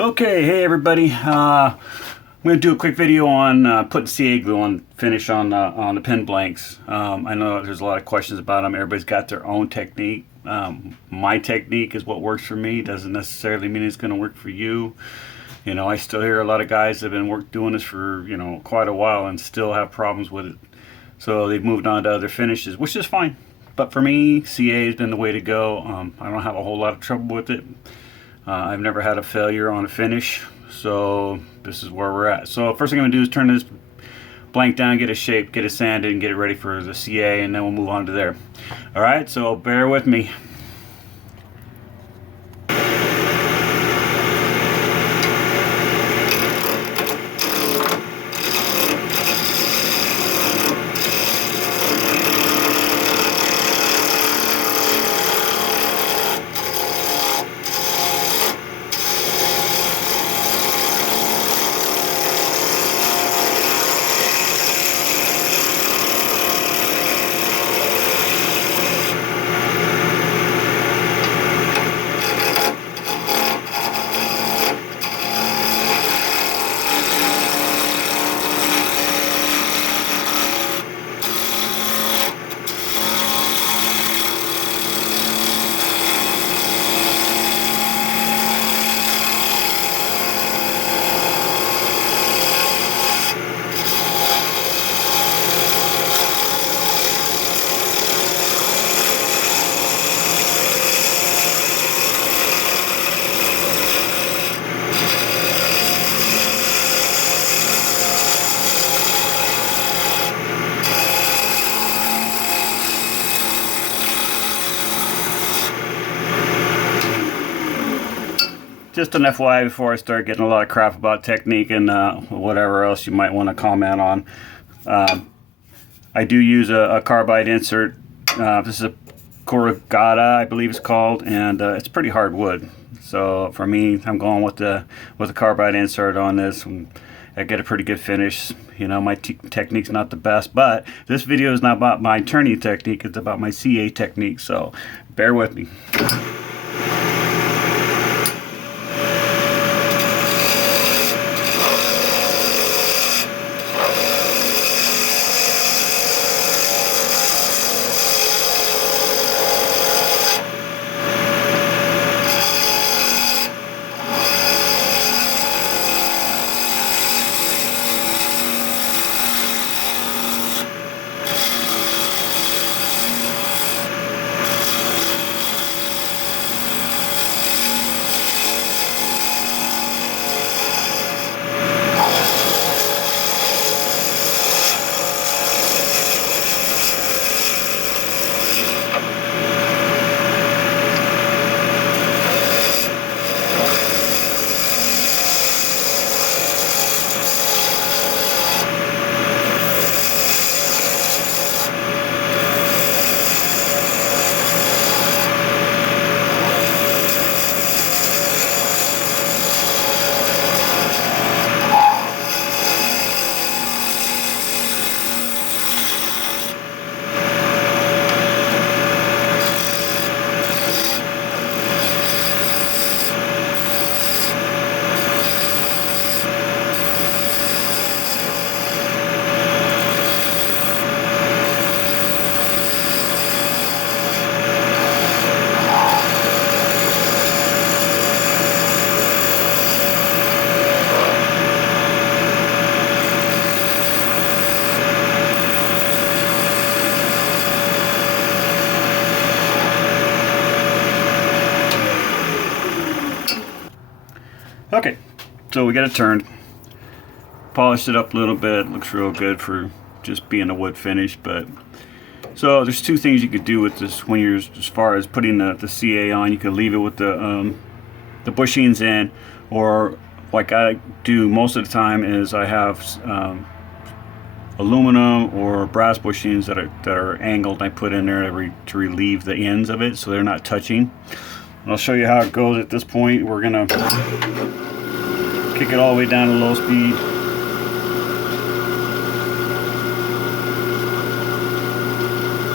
Okay, hey everybody. I'm going to do a quick video on putting CA glue on finish on the pin blanks. I know there's a lot of questions about them. Everybody's got their own technique. My technique is what works for me. Doesn't necessarily mean it's going to work for you. You know, I still hear a lot of guys that have been doing this for quite a while and still have problems with it. So they've moved on to other finishes, which is fine. But for me, CA has been the way to go. I don't have a whole lot of trouble with it. I've never had a failure on a finish, so this is where we're at. So first thing I'm going to do is turn this blank down, get it shaped, get it sanded, and get it ready for the CA, and then we'll move on to there. Alright, so bear with me. Just an FYI before I start getting a lot of crap about technique and whatever else you might want to comment on. I do use a carbide insert. This is a Corrugata, I believe it's called, and it's pretty hard wood. So for me, I'm going with the carbide insert on this. And I get a pretty good finish. You know, my technique's not the best, but this video is not about my turning technique. It's about my CA technique. So bear with me. Okay, so we got it turned, polished it up a little bit. Looks real good for just being a wood finish. But so there's two things you could do with this when you're, as far as putting the CA on. You could leave it with the bushings in, or like I do most of the time is I have aluminum or brass bushings that are angled. I put in there to relieve the ends of it so they're not touching. I'll show you how it goes at this point. We're gonna kick it all the way down to low speed.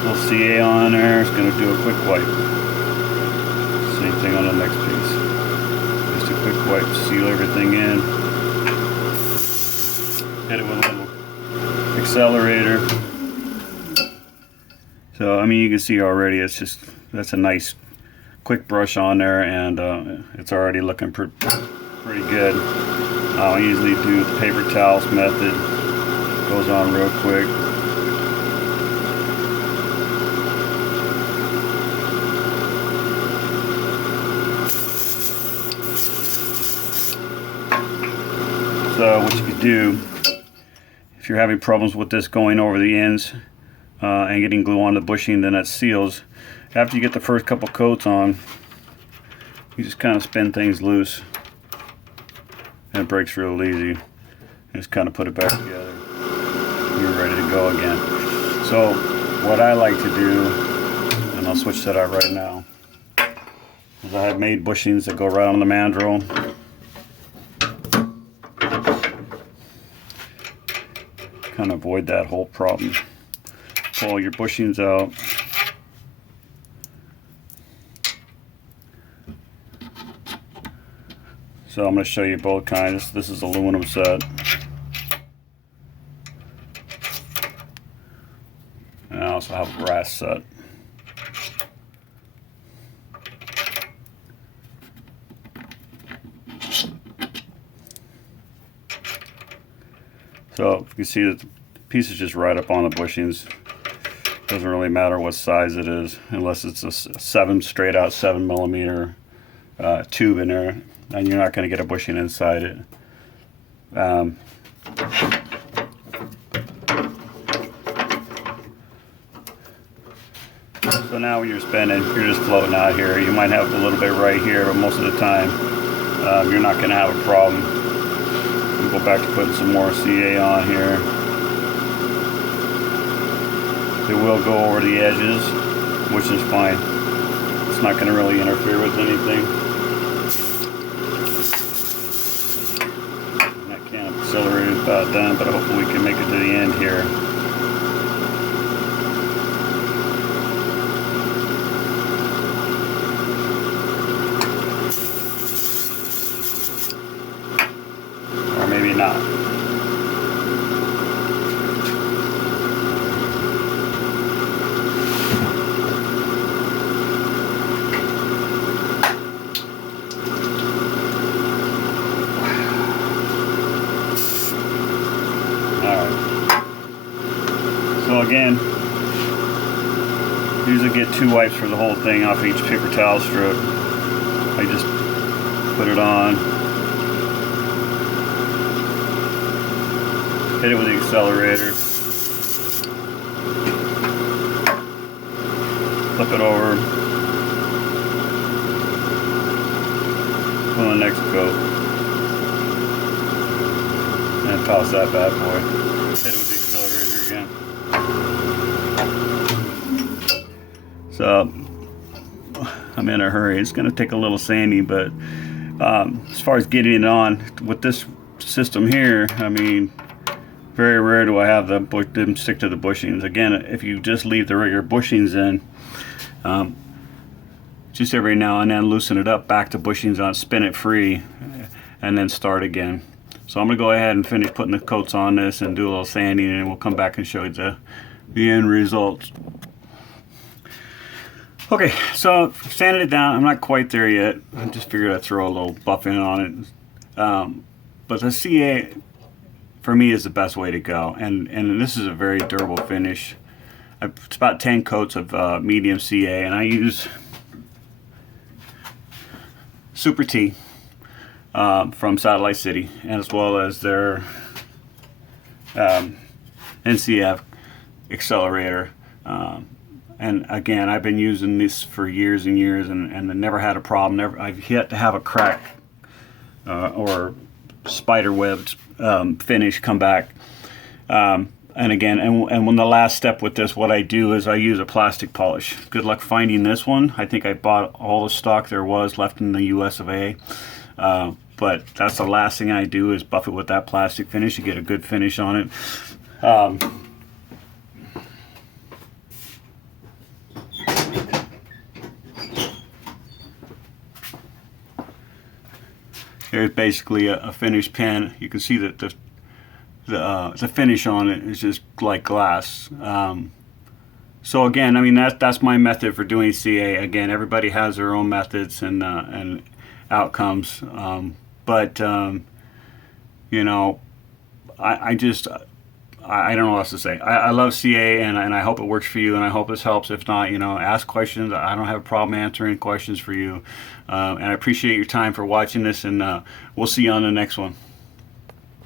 Little CA on there. It's gonna do a quick wipe. Same thing on the next piece. Just a quick quick wipe to seal everything in. Hit it with a little accelerator. So I mean, you can see already that's a nice quick brush on there, and it's already looking pretty good. I usually do the paper towels method. Goes on real quick. So what you could do, if you're having problems with this going over the ends and getting glue on the bushing, then that seals. After you get the first couple coats on, you just kind of spin things loose and it breaks real easy. And just kind of put it back together. You're ready to go again. So what I like to do, and I'll switch that out right now, is I have made bushings that go right on the mandrel. Kind of avoid that whole problem. Pull your bushings out. So I'm going to show you both kinds. This is aluminum set. And I also have a brass set. So you can see that the piece is just right up on the bushings. Doesn't really matter what size it is, unless it's a straight out 7mm tube in there, and you're not going to get a bushing inside it. So now when you're spinning, you're just floating out here. You might have a little bit right here, but most of the time you're not going to have a problem. We'll go back to putting some more CA on here. It will go over the edges, which is fine. It's not going to really interfere with anything. That can accelerate is about done, but hopefully we can make it to the end here. Or maybe not. So again, usually get 2 wipes for the whole thing off each paper towel strip. I just put it on, hit it with the accelerator, flip it over, put on the next coat, and toss that bad boy. Hit it with the accelerator again. So I'm in a hurry. It's going to take a little sanding, but as far as getting it on with this system here, I mean, very rare do I have them stick to the bushings. Again, if you just leave the regular bushings in, just every now and then loosen it up back to bushings on, spin it free, and then start again. So I'm going to go ahead and finish putting the coats on this and do a little sanding, and we'll come back and show you the end results. Okay, so sanded it down. I'm not quite there yet. I just figured I'd throw a little buff in on it. But the CA, for me, is the best way to go. And this is a very durable finish. It's about 10 coats of medium CA, and I use Super T from Satellite City, and as well as their NCF accelerator. And again, I've been using this for years and years, and I never had a problem. I've yet to have a crack or spider webbed finish come back. And again, and when the last step with this, what I do is I use a plastic polish. Good luck finding this one. I think I bought all the stock there was left in the US of A. But that's the last thing I do is buff it with that plastic finish. You get a good finish on it. There's basically a finished pen. You can see that the finish on it is just like glass. So again, I mean that's my method for doing CA. Again, everybody has their own methods and outcomes, but you know, I just I don't know what else to say. I love CA, and I hope it works for you, and I hope this helps. If not, you know, ask questions. I don't have a problem answering questions for you, and I appreciate your time for watching this, and we'll see you on the next one.